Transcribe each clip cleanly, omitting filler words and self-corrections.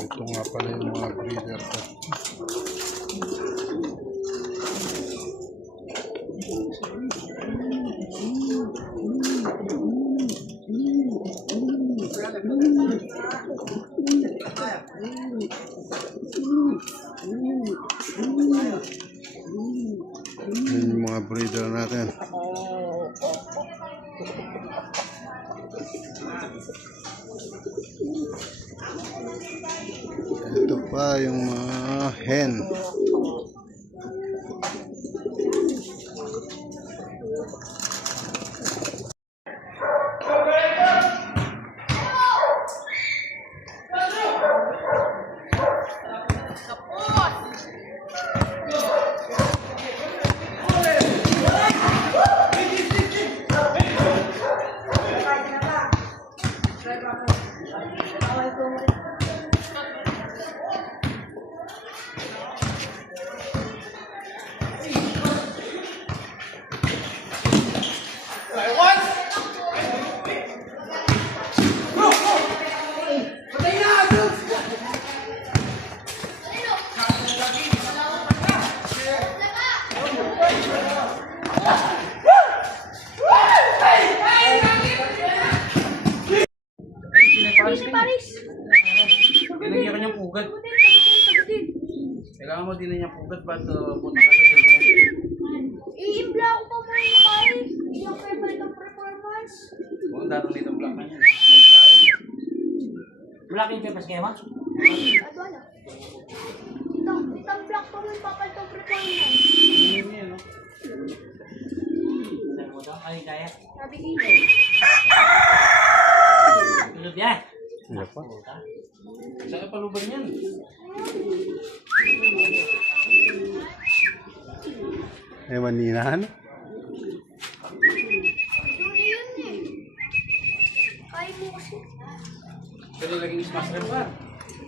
Ito nga pala yung mga breeder ko. Yan yung mga breeder natin. Ito pa yung mga hen. Dinagyan ka niyang pugat. Kailangan mo din na niyang pugat ba't punta ka sa silungan? I-impla ko pa muna yung kaya. Yung favorite of performance. Oo, datang dito black ka niya. Malaki yung pepas kayo, ma? At wala. Itang black pa muna papal of performance. Ano niya, no? Sabi mo daw, ay kaya. Sabi ko Tulog yan. Ano pa? Saan ka paluban yan? Eh, maninahan? Yun yun eh. Kaya mo kasi. Pero laging smash rin pa.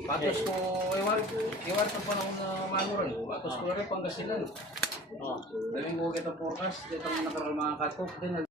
Patos ko, iwari sa panahon na manuran. Patos ko rin Pangasinan. Oo. Daling ko kitang forecast, ditang nakarang mga cut-off din.